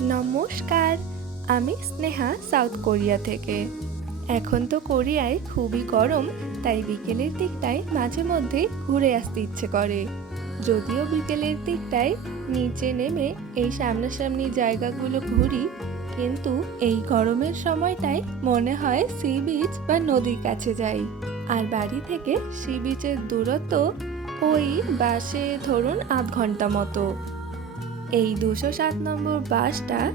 নমস্কার, আমি Sneha, south Korea থেকে। এখন তো কোরিয়ায় খুবই গরম, তাই বিকেলের দিকটায় মাঝে মধ্যে ঘুরে আসতে ইচ্ছে করে। যদিও বিকেলের দিকটায় নিচে নেমে এই সামনাসামনি জায়গাগুলো ঘুরি, কিন্তু এই গরমের সময়টায় মনে হয় সি বিচ বা নদীর কাছে যাই। আর বাড়ি থেকে সি বিচের দূরত্ব ওই বাসে ধরুন আধ ঘণ্টা মতো। এই দুশো সাত নম্বর বাসটা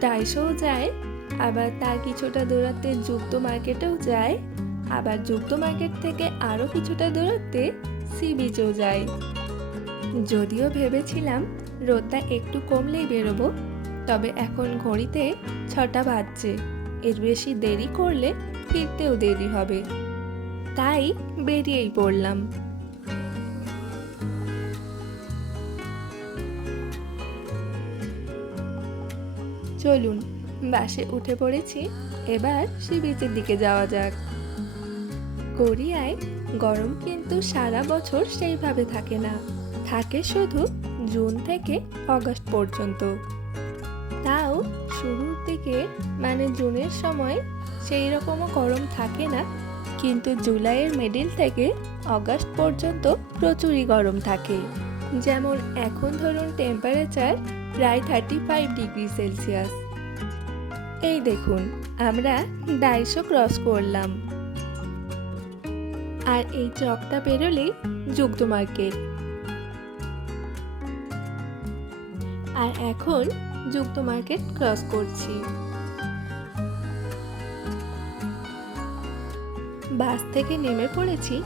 ডাইসেও যায়, আবার তার কিছুটা দূরত্বে যুক্ত মার্কেটেও যায়, আবার যুক্ত মার্কেট থেকে আরও কিছুটা দূরত্বে সি বিচেও যায়। যদিও ভেবেছিলাম রোদটা একটু কমলেই বেরোবো, তবে এখন ঘড়িতে ছটা বাজছে। এর বেশি দেরি করলে ফিরতেও দেরি হবে। তাই বেরিয়েই পড়লাম। চলুন, বাসে উঠে পড়েছি, এবার সি বিচের দিকে যাওয়া যাক। কোরিয়ায় গরম কিন্তু সারা বছর সেইভাবে থাকে না। থাকে শুধু জুন থেকে অগস্ট পর্যন্ত। তাও শুরুর দিকে মানে জুনের সময় সেই রকমও গরম থাকে না, কিন্তু জুলাইয়ের মিডিল থেকে অগস্ট পর্যন্ত প্রচুরই গরম থাকে। যেমন এখন ধরুন টেম্পারেচার প্রায় থার্টি ফাইভ ডিগ্রি সেলসিয়াস এই দেখুন, আমরা ডাইশো ক্রস করলাম। আর এই চকটা বেরোলেই যুক্ত মার্কেট আর এখন যুক্ত মার্কেট ক্রস করছি। বাস থেকে নেমে পড়েছি,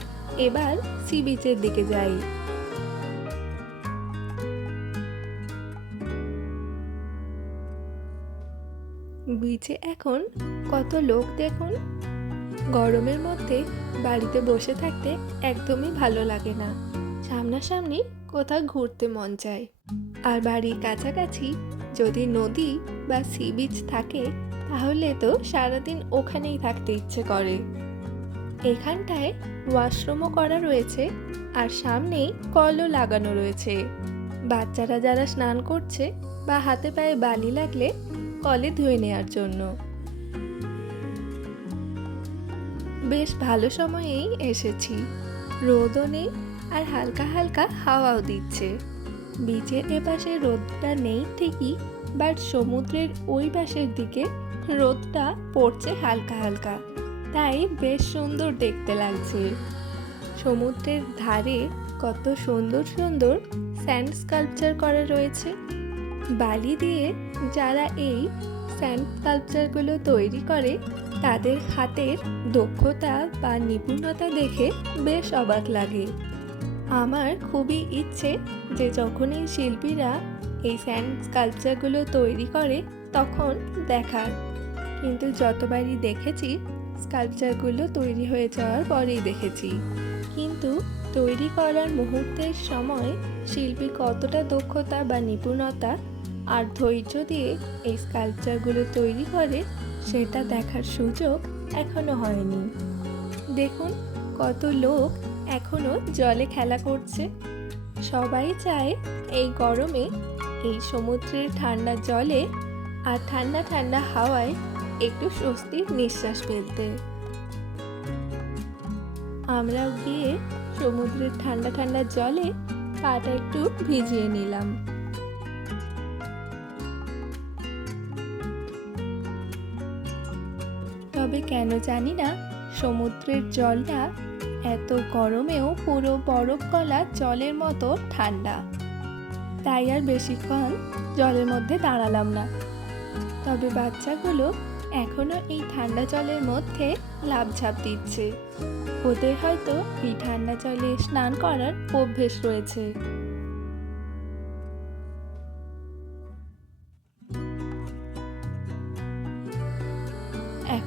এবার সি বিচের দিকে যাই। বিচে এখন কত লোক দেখুন? গরমের মধ্যে বাড়িতে বসে থাকতে একদমই ভালো লাগে না। সামনাসামনি কোথাও ঘুরতে মন চায়। আর বাড়ির কাছাকাছি যদি নদী বা সি বিচ থাকে, তাহলে তো সারাদিন ওখানেই থাকতে ইচ্ছে করে। এখানটায় ওয়াশরুমও করা রয়েছে আর সামনেই কলও লাগানো রয়েছে। বাচ্চারা যারা স্নান করছে বা হাতে পায়ে বালি লাগলে কলে ধুয়ে নেওয়ার জন্য। বেশ ভালো সময়েই এসেছি। রোদও নেই আর হালকা হালকা হাওয়াও দিচ্ছে। বিচের এপাশে রোদটা নেই ঠিকই, বাট সমুদ্রের ওই পাশের দিকে রোদটা পড়ছে হালকা হালকা। তাই বেশ সুন্দর দেখতে লাগছে। সমুদ্রের ধারে কত সুন্দর সুন্দর স্যান্ড স্কাল্পচার করা রয়েছে। বালি দিয়ে যারা এই স্যান্ড স্কাল্পচারগুলো তৈরি করে, তাদের হাতের দক্ষতা বা নিপুণতা দেখে বেশ অবাক লাগে। আমার খুবই ইচ্ছে যে যখন এই শিল্পীরা এই স্যান্ড স্কাল্পচারগুলো তৈরি করে, তখন দেখার। কিন্তু যতবারই দেখেছি, স্কাল্পচারগুলো তৈরি হয়ে যাওয়ার পরেই দেখেছি। কিন্তু তৈরি করার মুহূর্তের সময় শিল্পী কতটা দক্ষতা বা নিপুণতা আর ধৈর্য দিয়ে এই স্কাল্পচারগুলো তৈরি করে, সেটা দেখার সুযোগ এখনও হয়নি। দেখুন কত লোক এখনও জলে খেলা করছে। সবাই চায় এই গরমে এই সমুদ্রের ঠান্ডা জলে আর ঠান্ডা ঠান্ডা হাওয়ায় একটু স্বস্তির নিঃশ্বাস ফেলতে। আমরাও গিয়ে সমুদ্রের ঠান্ডা ঠান্ডা জলে পাটা একটু ভিজিয়ে নিলাম। তবে কেন জানি না, সমুদ্রের জলটা এত গরমেও পুরো বরফ গলা জলের মতো ঠান্ডা। তাই আর বেশিক্ষণ জলের মধ্যে দাঁড়ালাম না। তবে বাচ্চাগুলো এখনও এই ঠান্ডা জলের মধ্যে লাভঝাপ দিচ্ছে। ওদের হয়তো এই ঠান্ডা জলে স্নান করার অভ্যেস রয়েছে।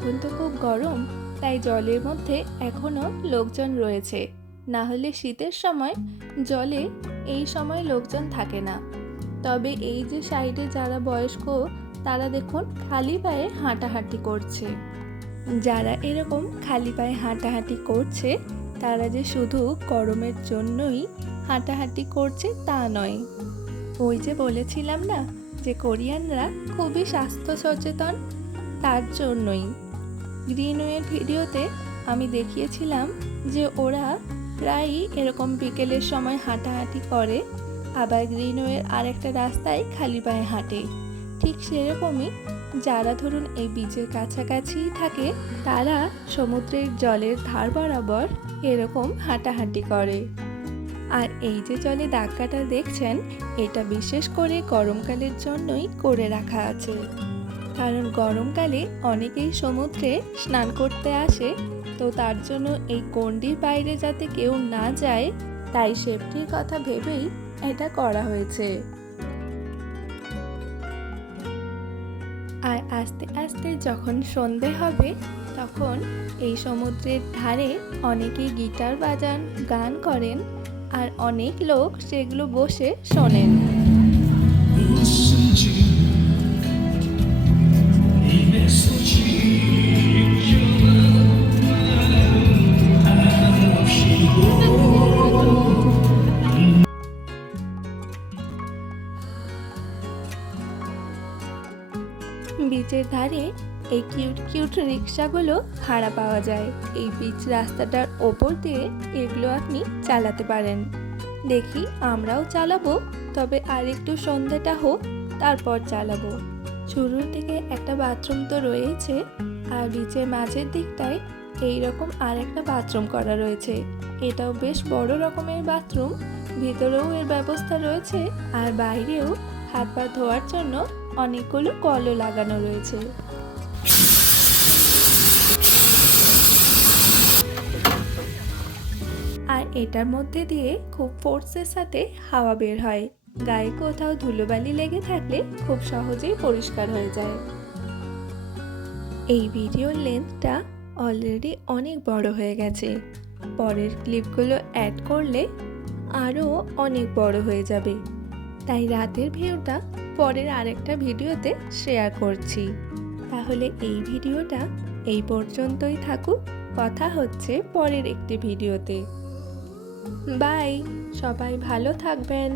এখন তো খুব গরম, তাই জলের মধ্যে এখনও লোকজন রয়েছে। না হলে শীতের সময় জলে এই সময় লোকজন থাকে না। তবে এই যে সাইডে যারা বয়স্ক, তারা দেখুন খালি পায়ে হাঁটাহাঁটি করছে। যারা এরকম খালি পায়ে হাঁটাহাঁটি করছে, তারা যে শুধু গরমের জন্যই হাঁটাহাঁটি করছে তা নয়। ওই যে বলেছিলাম না যে কোরিয়ানরা খুবই স্বাস্থ্য সচেতন, তার জন্যই। গ্রিনওয়ের ভিডিওতে আমি দেখিয়েছিলাম যে ওরা প্রায়ই এরকম বিকেলের সময় হাঁটাহাঁটি করে, আবার গ্রিনওয়ের আরেকটা রাস্তায় খালি পায়ে হাঁটে। ঠিক সেরকমই যারা ধরুন এই বীজের কাছাকাছিই থাকে, তারা সমুদ্রের জলের ধার বরাবর এরকম হাঁটাহাঁটি করে। আর এই যে জলে দাগ কাটা দেখছেন, এটা বিশেষ করে গরমকালের জন্যই করে রাখা আছে। কারণ গরমকালে অনেকেই সমুদ্রে স্নান করতে আসে, তো তার জন্য এই গণ্ডির বাইরে যাতে কেউ না যায়, তাই সেফটির কথা ভেবেই এটা করা হয়েছে। আর আস্তে আস্তে যখন সন্ধে হবে, তখন এই সমুদ্রের ধারে অনেকেই গিটার বাজান, গান করেন, আর অনেক লোক সেগুলো বসে শোনেন। ধারে এই কিউট কিউট রিক্সাগুলো ভাড়া পাওয়া যায়। এই বিচ রাস্তাটার ওপর দিয়ে এগুলো আপনি চালাতে পারেন। দেখি আমরাও চালাবো, তবে আর একটু সন্ধ্যাটা হোক, তারপর চালাবো। শুরুর দিকে একটা বাথরুম তো রয়েছে আর বিচের মাঝের দিকটায় এই রকম আর একটা বাথরুম করা রয়েছে। এটাও বেশ বড় রকমের বাথরুম ভিতরেও এর ব্যবস্থা রয়েছে, আর বাইরেও হাত পা ধোয়ার জন্য অনেকগুলো কলও লাগানো রয়েছে। আর এটার মধ্যে দিয়ে খুব ফোর্সের সাথে হাওয়া বের হয়। গায়ে কোথাও ধুলোবালি লেগে থাকলে খুব সহজেই পরিষ্কার হয়ে যায়। এই ভিডিওর লেন্থটা অলরেডি অনেক বড় হয়ে গেছে। পরের ক্লিপগুলো অ্যাড করলে আরও অনেক বড় হয়ে যাবে। তাই রাতের ভিউটা পরের আরেকটা ভিডিওতে শেয়ার করছি। তাহলে এই ভিডিওটা এই পর্যন্তই থাকুক। কথা হচ্ছে পরের একটি ভিডিওতে। বাই সবাই ভালো থাকবেন।